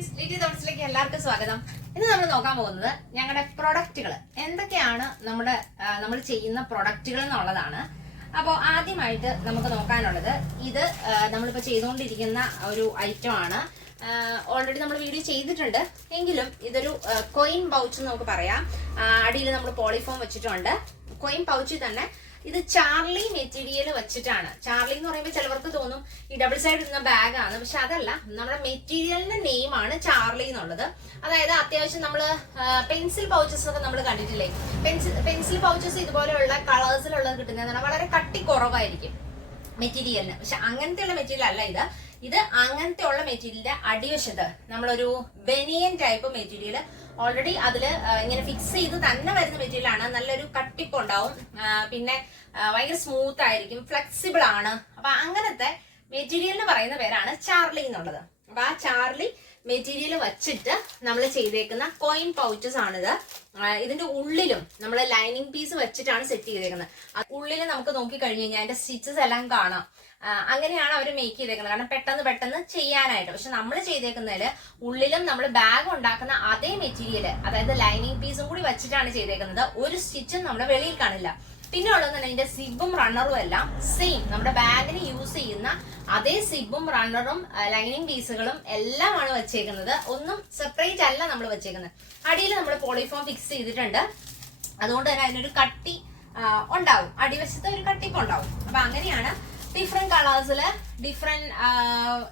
Friends Litty തോട്ട്സിലേക്ക് എല്ലാവർക്കും സ്വാഗതം. ഇന്ന് നമ്മൾ നോക്കാൻ പോകുന്നത് ഞങ്ങളുടെ പ്രൊഡക്റ്റുകൾ എന്തൊക്കെയാണ് നമ്മുടെ നമ്മൾ ചെയ്യുന്ന പ്രൊഡക്റ്റുകൾ എന്നുള്ളതാണ്. അപ്പോൾ ആദ്യമായിട്ട് നമുക്ക് നോക്കാനുള്ളത് ഇത് നമ്മളിപ്പോൾ ചെയ്തുകൊണ്ടിരിക്കുന്ന ഒരു ഐറ്റം ആണ്. ഓൾറെഡി നമ്മൾ വീഡിയോ ചെയ്തിട്ടുണ്ട്. എങ്കിലും ഇതൊരു കോയിൻ പൗച്ച് എന്ന് നമുക്ക് പറയാം. അടിയിൽ നമ്മൾ പോളിഫോം വെച്ചിട്ടുണ്ട്. കോയിൻ പൗച്ചിൽ തന്നെ ഇത് ചാർലി മെറ്റീരിയൽ വെച്ചിട്ടാണ്. ചാർലി എന്ന് പറയുമ്പോൾ ചിലവർക്ക് തോന്നും ഈ ഡബിൾ സൈഡ് ഇരുന്ന ബാഗാണ് പക്ഷെ അതല്ല നമ്മുടെ മെറ്റീരിയലിന്റെ നെയിം ആണ് ചാർലി എന്നുള്ളത്. അതായത് അത്യാവശ്യം നമ്മൾ പെൻസിൽ പൗച്ചസ് ഒക്കെ നമ്മൾ കണ്ടിട്ടില്ലേ? പെൻസിൽ പെൻസിൽ പൗച്ചസ് ഇതുപോലെയുള്ള കളേഴ്സിലുള്ളത് കിട്ടുന്നതാണ്. വളരെ കട്ടി കുറവായിരിക്കും മെറ്റീരിയലിന് പക്ഷെ അങ്ങനത്തെയുള്ള മെറ്റീരിയൽ അല്ല ഇത്. ഇത് അങ്ങനത്തെ ഉള്ള മെറ്റീരിയലിന്റെ അടിവശത്ത് നമ്മളൊരു ബനിയൻ ടൈപ്പ് മെറ്റീരിയൽ. ഓൾറെഡി അതിൽ ഇങ്ങനെ ഫിക്സ് ചെയ്ത് തന്നെ വരുന്ന മെറ്റീരിയലാണ് നല്ലൊരു കട്ടിപ്പ് ഉണ്ടാവും പിന്നെ ഭയങ്കര സ്മൂത്ത് ആയിരിക്കും ഫ്ലെക്സിബിൾ ആണ്. അപ്പൊ അങ്ങനത്തെ മെറ്റീരിയലിന് പറയുന്ന പേരാണ് ചാർലി എന്നുള്ളത്. അപ്പൊ ആ ചാർലി മെറ്റീരിയൽ വച്ചിട്ട് നമ്മൾ ചെയ്തേക്കുന്ന കോയിൻ പൗച്ചസ് ആണിത്. ഇതിന്റെ ഉള്ളിലും നമ്മൾ ലൈനിങ് പീസ് വെച്ചിട്ടാണ് സെറ്റ് ചെയ്തേക്കുന്നത്. ഉള്ളിൽ നമുക്ക് നോക്കി കഴിഞ്ഞു കഴിഞ്ഞാൽ അതിന്റെ സ്റ്റിച്ചസ് എല്ലാം കാണാം. അങ്ങനെയാണ് അവർ മേക്ക് ചെയ്തേക്കുന്നത്. കാരണം പെട്ടെന്ന് പെട്ടെന്ന് ചെയ്യാനായിട്ട്. പക്ഷെ നമ്മൾ ചെയ്തേക്കുന്നതിൽ ഉള്ളിലും നമ്മൾ ബാഗ് ഉണ്ടാക്കുന്ന അതേ മെറ്റീരിയൽ അതായത് ലൈനിങ് പീസും കൂടി വെച്ചിട്ടാണ് ചെയ്തേക്കുന്നത്. ഒരു സ്റ്റിച്ചും നമ്മൾ വെളിയിൽ കാണില്ല. പിന്നെ ഉള്ളത് ഇതിന്റെ സിബും റണ്ണറും എല്ലാം സെയിം നമ്മുടെ ബാഗിന് യൂസ് ചെയ്യുന്ന അതേ സിബും റണ്ണറും ലൈനിങ് പീസുകളും എല്ലാമാണ് വെച്ചേക്കുന്നത്. ഒന്നും സെപ്പറേറ്റ് അല്ല നമ്മൾ വെച്ചേക്കുന്നത്. അടിയിൽ നമ്മൾ പോളിഫോം ഫിക്സ് ചെയ്തിട്ടുണ്ട്. അതുകൊണ്ട് തന്നെ അതിനൊരു കട്ടി ഉണ്ടാവും. അടിവശത്ത് ഒരു കട്ടിപ്പ് ഉണ്ടാവും. അപ്പൊ അങ്ങനെയാണ് ഡിഫറെന്റ് കളേഴ്സിൽ ഡിഫറെന്റ്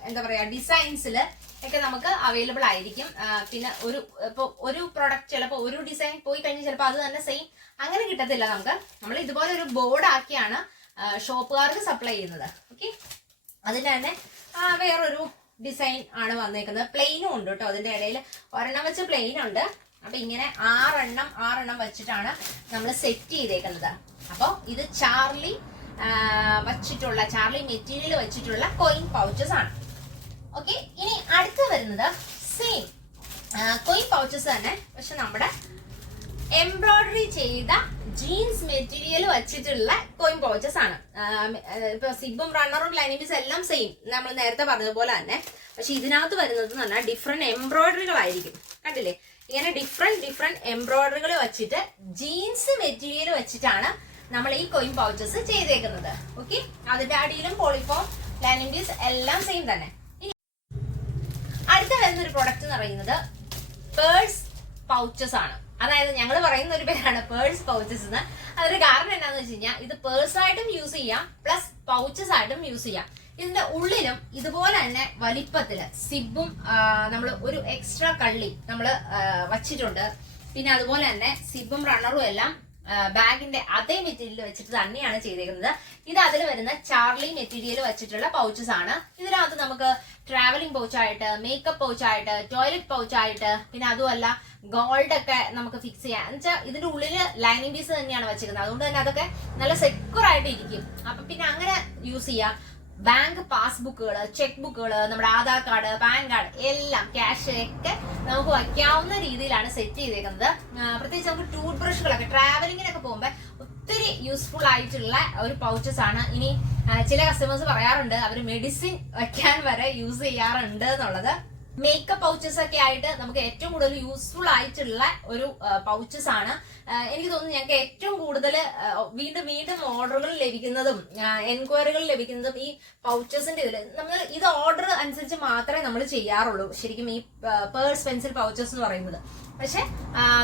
എന്താ പറയാ ഡിസൈൻസിൽ ഒക്കെ നമുക്ക് അവൈലബിൾ ആയിരിക്കും. പിന്നെ ഒരു ഇപ്പൊ ഒരു പ്രൊഡക്റ്റ് ചിലപ്പോൾ ഒരു ഡിസൈൻ പോയി കഴിഞ്ഞാൽ ചിലപ്പോൾ അത് തന്നെ സെയിം അങ്ങനെ കിട്ടത്തില്ല നമുക്ക്. നമ്മൾ ഇതുപോലെ ഒരു ബോർഡ് ആക്കിയാണ് ഷോപ്പുകാർക്ക് സപ്ലൈ ചെയ്യുന്നത്. ഓക്കെ അതിന്റെ തന്നെ വേറൊരു ഡിസൈൻ ആണ് വന്നേക്കുന്നത്. പ്ലെയിനും ഉണ്ട് കേട്ടോ. അതിന്റെ ഇടയിൽ ഒരെണ്ണം വെച്ച് പ്ലെയിൻ ഉണ്ട്. അപ്പൊ ഇങ്ങനെ ആറെണ്ണം ആറെണ്ണം വെച്ചിട്ടാണ് നമ്മൾ സെറ്റ് ചെയ്തേക്കുന്നത്. അപ്പോൾ ഇത് ചാർലി വച്ചിട്ടുള്ള ചാർലി മെറ്റീരിയൽ വെച്ചിട്ടുള്ള കോയിൻ പൗച്ചസ് ആണ്. ഓക്കെ ഇനി അടുത്ത വരുന്നത് സെയിം കോയിൻ പൗച്ചസ് തന്നെ. പക്ഷെ നമ്മുടെ എംബ്രോയിഡറി ചെയ്ത ജീൻസ് മെറ്റീരിയൽ വെച്ചിട്ടുള്ള കോയിൻ പൗച്ചസ് ആണ്. ഇപ്പൊ സിബും റണ്ണറും ലൈനിംഗ്സ് എല്ലാം സെയിം നമ്മൾ നേരത്തെ പറഞ്ഞതുപോലെ തന്നെ. പക്ഷെ ഇതിനകത്ത് വരുന്നത് എന്ന് പറഞ്ഞാൽ ഡിഫറെന്റ് എംബ്രോയിഡറികളായിരിക്കും കണ്ടില്ലേ? ഇങ്ങനെ ഡിഫറെന്റ് ഡിഫറെന്റ് എംബ്രോയിഡറികൾ വെച്ചിട്ട് ജീൻസ് മെറ്റീരിയൽ വെച്ചിട്ടാണ് നമ്മൾ ഈ കോയിൻ പൗച്ചസ് ചെയ്തേക്കുന്നത്. ഓക്കെ അതിന്റെ അടിയിലും പോളിഫോം ലൈനിംഗ്സ് എല്ലാം സെയിം തന്നെ. വരുന്ന ഒരു പ്രൊഡക്റ്റ് എന്ന് പറയുന്നത് പേഴ്സ് പൗച്ചസ് ആണ്. അതായത് ഞങ്ങൾ പറയുന്ന ഒരു പേരാണ് പേഴ്സ് പൗച്ചസ് എന്ന്. അതൊരു കാരണം എന്താണെന്ന് വെച്ച് കഴിഞ്ഞാൽ ഇത് പേഴ്സ് ആയിട്ടും യൂസ് ചെയ്യാം പ്ലസ് പൗച്ചസ് ആയിട്ടും യൂസ് ചെയ്യാം. ഇതിന്റെ ഉള്ളിലും ഇതുപോലെ തന്നെ വലിപ്പത്തിൽ സിബും നമ്മൾ ഒരു എക്സ്ട്രാ കള്ളി നമ്മൾ വച്ചിട്ടുണ്ട്. പിന്നെ അതുപോലെ തന്നെ സിബും റണ്ണറും എല്ലാം ബാഗിന്റെ അതേ മെറ്റീരിയൽ വെച്ചിട്ട് തന്നെയാണ് ചെയ്തിരിക്കുന്നത് ഇത് അതിൽ വരുന്ന ചാർലി മെറ്റീരിയൽ വെച്ചിട്ടുള്ള പൗച്ചസ് ആണ്. ഇതിനകത്ത് നമുക്ക് ട്രാവലിംഗ് പൗച്ചായിട്ട് മേക്കപ്പ് പൗച്ചായിട്ട് ടോയ്ലറ്റ് പൗച്ചായിട്ട് പിന്നെ അതുമല്ല ഗോൾഡ് ഒക്കെ നമുക്ക് ഫിക്സ് ചെയ്യാം. എന്നുവെച്ചാൽ ഇതിന്റെ ഉള്ളിൽ ലൈനിങ് പീസ് തന്നെയാണ് വെച്ചിരിക്കുന്നത്. അതുകൊണ്ട് തന്നെ അതൊക്കെ നല്ല സെക്യൂർ ആയിട്ട് ഇരിക്കും. അപ്പൊ പിന്നെ അങ്ങനെ യൂസ് ചെയ്യാം. ബാങ്ക് പാസ്ബുക്കുകൾ ചെക്ക് ബുക്കുകൾ നമ്മുടെ ആധാർ കാർഡ് പാൻ കാർഡ് എല്ലാം ക്യാഷ് ഒക്കെ നമുക്ക് വയ്ക്കാവുന്ന രീതിയിലാണ് സെറ്റ് ചെയ്തേക്കുന്നത്. പ്രത്യേകിച്ച് നമുക്ക് ടൂത്ത് ബ്രഷുകളൊക്കെ ട്രാവലിങ്ങിനൊക്കെ പോകുമ്പോൾ ഒത്തിരി യൂസ്ഫുൾ ആയിട്ടുള്ള ഒരു പൗച്ചസ് ആണ്. ഇനി ചില കസ്റ്റമേഴ്സ് പറയാറുണ്ട് അവർ മെഡിസിൻ വയ്ക്കാൻ വരെ യൂസ് ചെയ്യാറുണ്ട് എന്നുള്ളത്. മേക്കപ്പ് പൗച്ചസ് ഒക്കെ ആയിട്ട് നമുക്ക് ഏറ്റവും കൂടുതൽ യൂസ്ഫുൾ ആയിട്ടുള്ള ഒരു പൗച്ചസ് ആണ്. എനിക്ക് തോന്നുന്നു ഞങ്ങൾക്ക് ഏറ്റവും കൂടുതൽ വീണ്ടും വീണ്ടും ഓർഡറുകൾ ലഭിക്കുന്നതും എൻക്വയറികൾ ലഭിക്കുന്നതും ഈ പൗച്ചസിന്റെ ഇതിൽ നമ്മൾ ഇത് ഓർഡർ അനുസരിച്ച് മാത്രമേ നമ്മൾ ചെയ്യാറുള്ളൂ. ശരിക്കും ഈ പേഴ്സ് പെൻസിൽ പൗച്ചസ് എന്ന് പറയുന്നത്. പക്ഷെ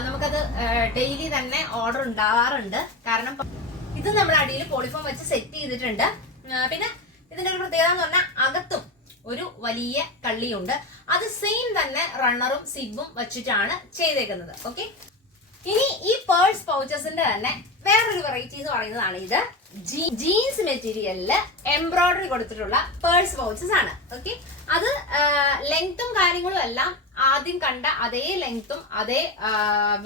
നമുക്കത് ഡെയിലി തന്നെ ഓർഡർ ഉണ്ടാകാറുണ്ട് കാരണം ഇത് നമ്മൾ അടിയിൽ പോളിഫോം വെച്ച് സെറ്റ് ചെയ്തിട്ടുണ്ട്. പിന്നെ ഇതിന്റെ ഒരു പ്രത്യേകത എന്ന് പറഞ്ഞാൽ അകത്തും ഒരു വലിയ കള്ളിയുണ്ട്. അത് സെയിം തന്നെ റണ്ണറും സിബും വെച്ചിട്ടാണ് ചെയ്തേക്കുന്നത്. ഓക്കെ ഇനി ഈ പേഴ്സ് പൗച്ചസിന്റെ തന്നെ വേറൊരു വെറൈറ്റി എന്ന് പറയുന്നതാണ് ഇത്. ജീൻസ് മെറ്റീരിയലിൽ എംബ്രോയിഡറി കൊടുത്തിട്ടുള്ള പേഴ്സ് പൗച്ചസ് ആണ്. ഓക്കെ അത് ലെങ്ത്തും കാര്യങ്ങളും എല്ലാം ആദ്യം കണ്ട അതേ ലെങ്ത്തും അതേ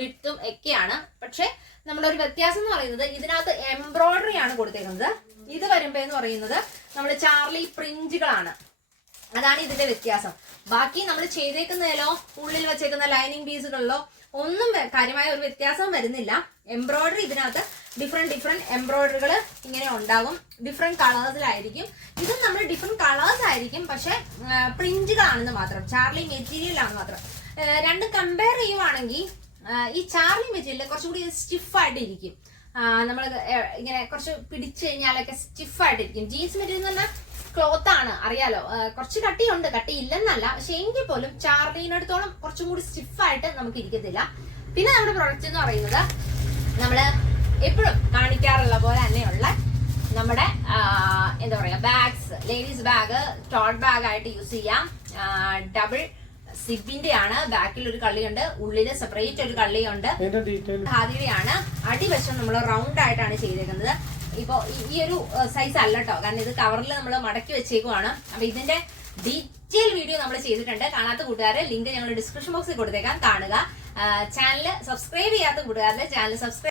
വിട്ടും ഒക്കെയാണ്. പക്ഷെ നമ്മുടെ ഒരു വ്യത്യാസം എന്ന് പറയുന്നത് ഇതിനകത്ത് എംബ്രോയിഡറി ആണ് കൊടുത്തേക്കുന്നത്. ഇത് വരുമ്പോ എന്ന് പറയുന്നത് നമ്മൾ ചാർലി പ്രിന്റുകളാണ് അതാണ് ഇതിന്റെ വ്യത്യാസം. ബാക്കി നമ്മൾ ചെയ്തേക്കുന്നതിലോ ഉള്ളിൽ വെച്ചേക്കുന്ന ലൈനിങ് പീസുകളിലോ ഒന്നും കാര്യമായ ഒരു വ്യത്യാസം വരുന്നില്ല. എംബ്രോയിഡറി ഇതിനകത്ത് ഡിഫറെന്റ് ഡിഫറെന്റ് എംബ്രോയിഡറികൾ ഇങ്ങനെ ഉണ്ടാകും. ഡിഫറെന്റ് കളേഴ്സിലായിരിക്കും ഇതും നമ്മൾ ഡിഫറെന്റ് കളേഴ്സ് ആയിരിക്കും. പക്ഷെ പ്രിന്റുകളാണെന്ന് മാത്രം. ചാർലി മെറ്റീരിയൽ ആണ് മാത്രം. രണ്ടും കമ്പയർ ചെയ്യുവാണെങ്കിൽ ഈ ചാർലി മെറ്റീരിയൽ കുറച്ചുകൂടി സ്റ്റിഫായിട്ട് ഇരിക്കും നമ്മൾ ഇങ്ങനെ കുറച്ച് പിടിച്ചു കഴിഞ്ഞാലൊക്കെ സ്റ്റിഫായിട്ടിരിക്കും ജീൻസ് മെറ്റീരിയൽ എന്ന് പറഞ്ഞാൽ ക്ലോത്ത് ആണ് അറിയാലോ കുറച്ച് കട്ടിയുണ്ട് കട്ടി ഇല്ലെന്നല്ല പക്ഷെ എങ്കിൽ പോലും ചാർലിനടുത്തോളം കുറച്ചും കൂടി സ്റ്റിഫ് ആയിട്ട് നമുക്ക് ഇരിക്കത്തില്ല. പിന്നെ നമ്മുടെ പ്രൊഡക്റ്റ് എന്ന് പറയുന്നത് നമ്മൾ എപ്പോഴും കാണിക്കാറുള്ള പോലെ തന്നെയുള്ള നമ്മുടെ എന്താ പറയാ bags ladies bag tote bag ആയിട്ട് യൂസ് ചെയ്യാം. ഡബിൾ സിബിന്റെ ആണ് ബാക്കിൽ ഒരു കള്ളിയുണ്ട് ഉള്ളിൽ സെപ്പറേറ്റ് ഒരു കള്ളിയുണ്ട്. അതിന്റെ ആണ് അടിവശം നമ്മൾ റൗണ്ട് ആയിട്ടാണ് ചെയ്തേക്കുന്നത്. ഇപ്പൊ ഈ- ഒരു സൈസ് അല്ല കേട്ടോ കാരണം ഇത് കവറിൽ നമ്മൾ മടക്കി വെച്ചേക്കുവാണ്. അപ്പൊ ഇതിന്റെ ഡീറ്റെയിൽ വീഡിയോ നമ്മൾ ചെയ്തിട്ടുണ്ട്. കാണാത്ത കൂട്ടുകാരെ ലിങ്ക് ഞങ്ങൾ ഡിസ്ക്രിപ്ഷൻ ബോക്സിൽ കൊടുത്തേക്കാം. കാണുക. ചാനൽ സബ്സ്ക്രൈബ് ചെയ്യാത്ത കൂട്ടുകാരുടെ ചാനൽ സബ്സ്ക്രൈബ്